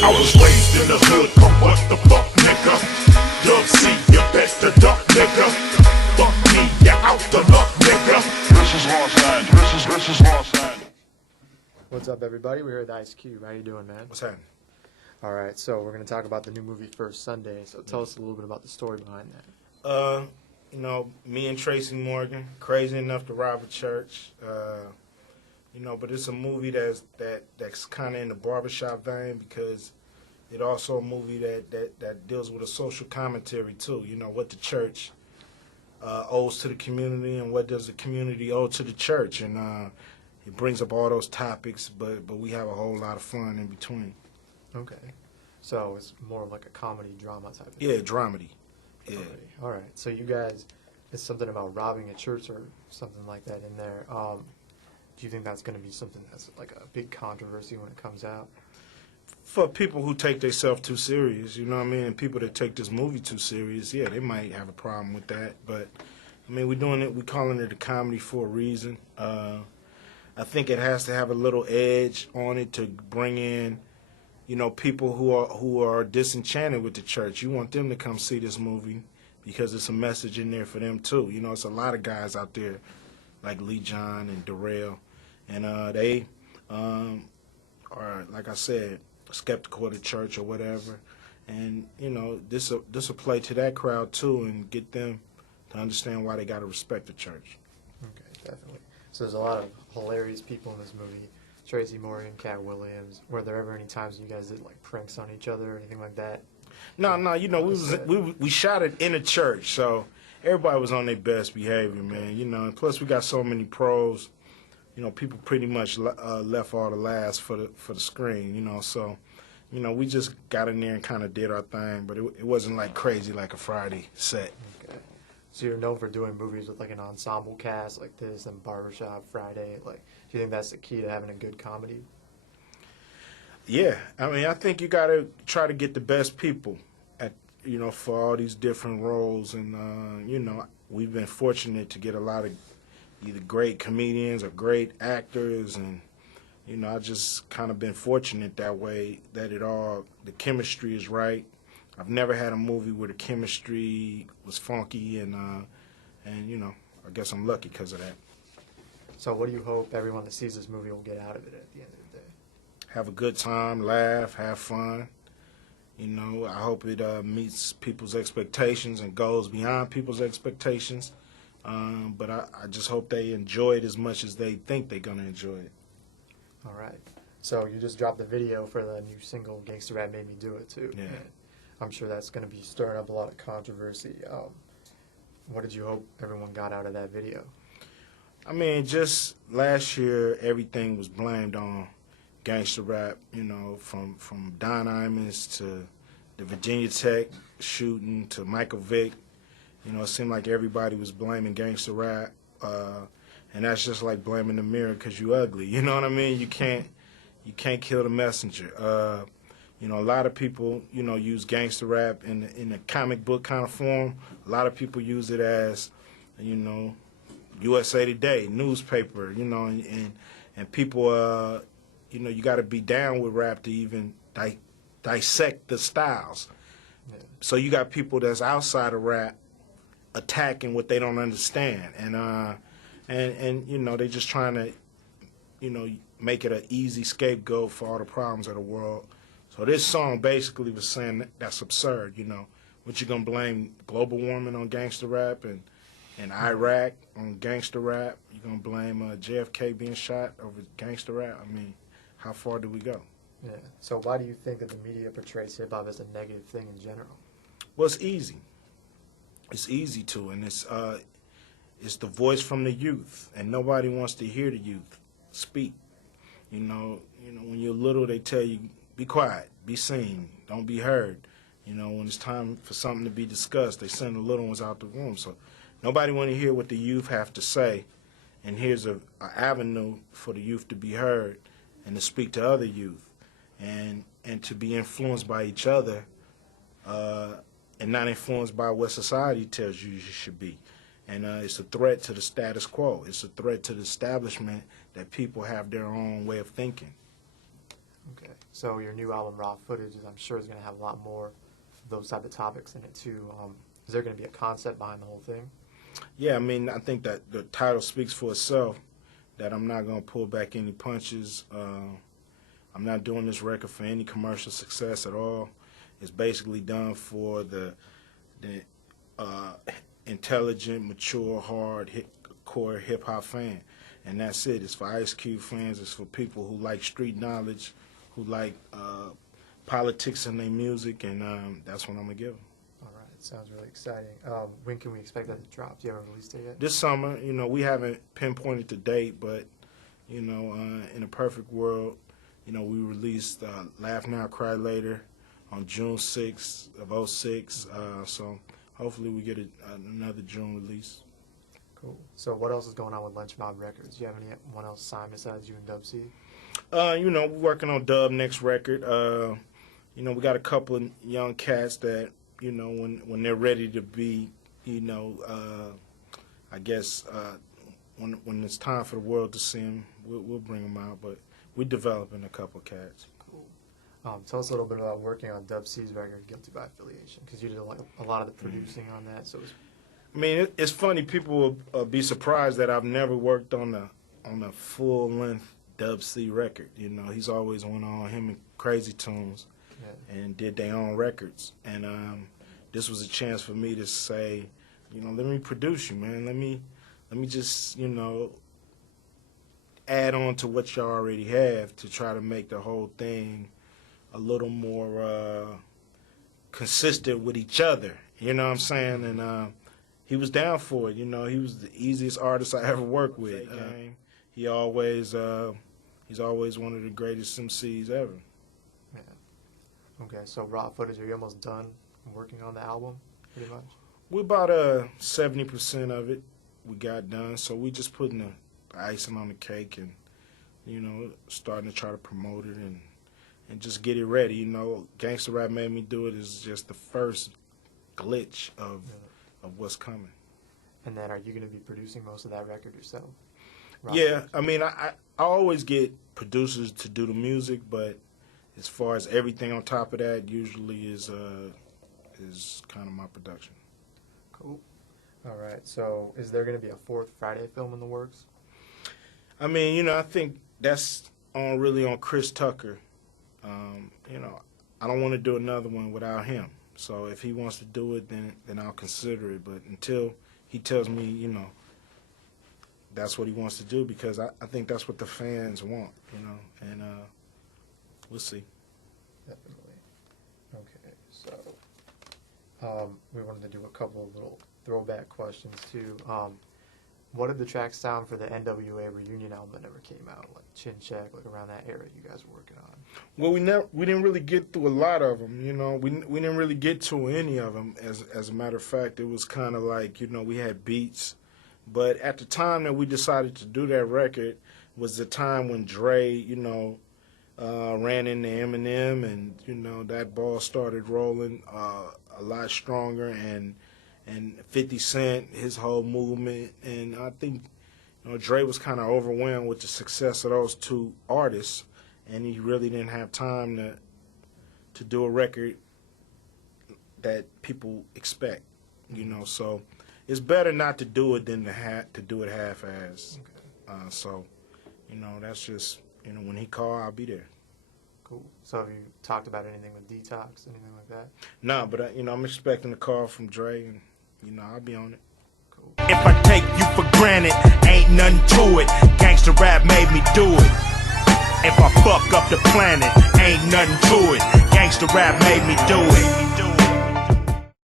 I was raised in the hood, but what the fuck, nigga? Dub C, you best to duck, nigga. Fuck me, you out the luck, nigga. This is Los Angeles, this is Los Angeles. What's up, everybody? We're here with Ice Cube. How you doing, man? What's happening? All right, so we're going to talk about the new movie First Sunday. So tell us a little bit about the story behind that. Me and Tracy Morgan, crazy enough to rob a church. But it's a movie that's kind of in the barbershop vein because it's also a movie that deals with a social commentary too. You know, what the church owes to the community and what does the community owe to the church, and it brings up all those topics, but we have a whole lot of fun in between. Okay, so it's more like a comedy drama type of Yeah, dramedy. Yeah. Comedy. All right, so you guys, it's something about robbing a church or something like that in there. Do you think that's going to be something that's like a big controversy when it comes out? For people who take themselves too serious, you know what I mean, and people that take this movie too serious, yeah, they might have a problem with that. But I mean, we're calling it a comedy for a reason. I think it has to have a little edge on it to bring in, people who are disenchanted with the church. You want them to come see this movie because it's a message in there for them too. You know, it's a lot of guys out there like Lee John and Darrell, and they are, like I said, skeptical of the church or whatever. And this will play to that crowd too and get them to understand why they got to respect the church. Okay, definitely. So there's a lot of hilarious people in this movie. Tracy Morgan, Cat Williams. Were there ever any times you guys did like pranks on each other or anything like that? No. We shot it in a church, so everybody was on their best behavior, man. And plus we got so many pros. People pretty much left all the laughs for the screen. So we just got in there and kind of did our thing, but it wasn't like crazy like a Friday set. Okay. So you're known for doing movies with like an ensemble cast like this and Barbershop Friday. Like, do you think that's the key to having a good comedy? Yeah, I mean, I think you got to try to get the best people for all these different roles, and we've been fortunate to get a lot of either great comedians or great actors, and I just kind of been fortunate that way that the chemistry is right. I've never had a movie where the chemistry was funky, and I guess I'm lucky because of that. So what do you hope everyone that sees this movie will get out of it at the end of the day? Have a good time, laugh, have fun. I hope it meets people's expectations and goes beyond people's expectations. But I just hope they enjoy it as much as they think they're going to enjoy it. All right. So you just dropped the video for the new single, Gangsta Rap Made Me Do It, too. Yeah. And I'm sure that's going to be stirring up a lot of controversy. What did you hope everyone got out of that video? I mean, just last year, everything was blamed on gangster rap, from Don Imus to the Virginia Tech shooting to Michael Vick. It seemed like everybody was blaming gangster rap, and that's just like blaming the mirror because you ugly. You know what I mean? You can't kill the messenger. A lot of people, use gangster rap in the comic book kind of form. A lot of people use it as, USA Today, newspaper, and people, you got to be down with rap to even dissect the styles. Yeah. So you got people that's outside of rap attacking what they don't understand, and they just trying to, make it an easy scapegoat for all the problems of the world. So this song basically was saying that's absurd. What you gonna blame global warming on gangster rap and Iraq on gangster rap? You gonna blame JFK being shot over gangster rap? I mean, how far do we go? Yeah. So why do you think that the media portrays hip hop as a negative thing in general? Well, it's easy. It's easy to, and it's the voice from the youth, and nobody wants to hear the youth speak. When you're little, they tell you, be quiet, be seen, don't be heard. When it's time for something to be discussed, they send the little ones out the room. So nobody want to hear what the youth have to say, and here's an avenue for the youth to be heard and to speak to other youth and to be influenced by each other and not influenced by what society tells you should be. And it's a threat to the status quo. It's a threat to the establishment that people have their own way of thinking. Okay. So your new album, Raw Footage, I'm sure is going to have a lot more of those type of topics in it too. Is there going to be a concept behind the whole thing? Yeah, I mean, I think that the title speaks for itself, that I'm not going to pull back any punches. I'm not doing this record for any commercial success at all. It's basically done for the intelligent, mature, core hip-hop fan. And that's it. It's for Ice Cube fans. It's for people who like street knowledge, who like politics in their music, and that's what I'm going to give them. All right. Sounds really exciting. When can we expect that to drop? Do you have a release date yet? This summer. We haven't pinpointed the date, but, in a perfect world, we released Laugh Now, Cry Later on June 6th of 2006. So hopefully we get another June release. Cool. So what else is going on with Lunch Mob Records? Do you have anyone else signed besides you and Dub C? We're working on Dub next record. We got a couple of young cats that, when they're ready to be, I guess when it's time for the world to see them, we'll bring them out. But we're developing a couple of cats. Cool. Tell us a little bit about working on Dub C's record, Guilty by Affiliation, because you did a lot of the producing on that. So it's funny. People will be surprised that I've never worked on a full-length Dub C record. He's always went on him and Crazy Tunes, and did their own records. And this was a chance for me to say, let me produce you, man. Let me just, add on to what you already have to try to make the whole thing a little more consistent with each other. You know what I'm saying? And he was down for it. He was the easiest artist I ever worked with. He's always one of the greatest MCs ever. Yeah. Okay, so Raw Footage, are you almost done working on the album, pretty much? We're about 70% of it we got done, so we just putting the icing on the cake and, starting to try to promote it and just get it ready. Gangsta Rap Made Me Do It is just the first glitch of what's coming. And then are you going to be producing most of that record yourself? Yeah, I always get producers to do the music, but as far as everything on top of that, usually is kind of my production. Cool. All right. So is there going to be a fourth Friday film in the works? I think that's really on Chris Tucker. I don't want to do another one without him. So if he wants to do it, then I'll consider it. But until he tells me, that's what he wants to do, because I think that's what the fans want, and we'll see. Definitely. Okay, so we wanted to do a couple of little throwback questions too. What did the tracks sound for the NWA reunion album that never came out, like Chin Check, like around that era you guys were working on? Well, we didn't really get through a lot of them, We didn't really get to any of them. As a matter of fact, it was kind of like, we had beats. But at the time that we decided to do that record was the time when Dre, ran into Eminem, and, that ball started rolling a lot stronger, and 50 Cent, his whole movement. And I think, Dre was kind of overwhelmed with the success of those two artists, and he really didn't have time to do a record that people expect, So it's better not to do it than to do it half-assed. Okay. So, that's just, when he called, I'll be there. Cool. So have you talked about anything with Detox, anything like that? No, but, I'm expecting a call from Dre, and, I'll be on it. Cool. If I take you for granted, ain't nothing to it. Gangsta rap made me do it. If I fuck up the planet, ain't nothing to it. Gangsta rap made me do it.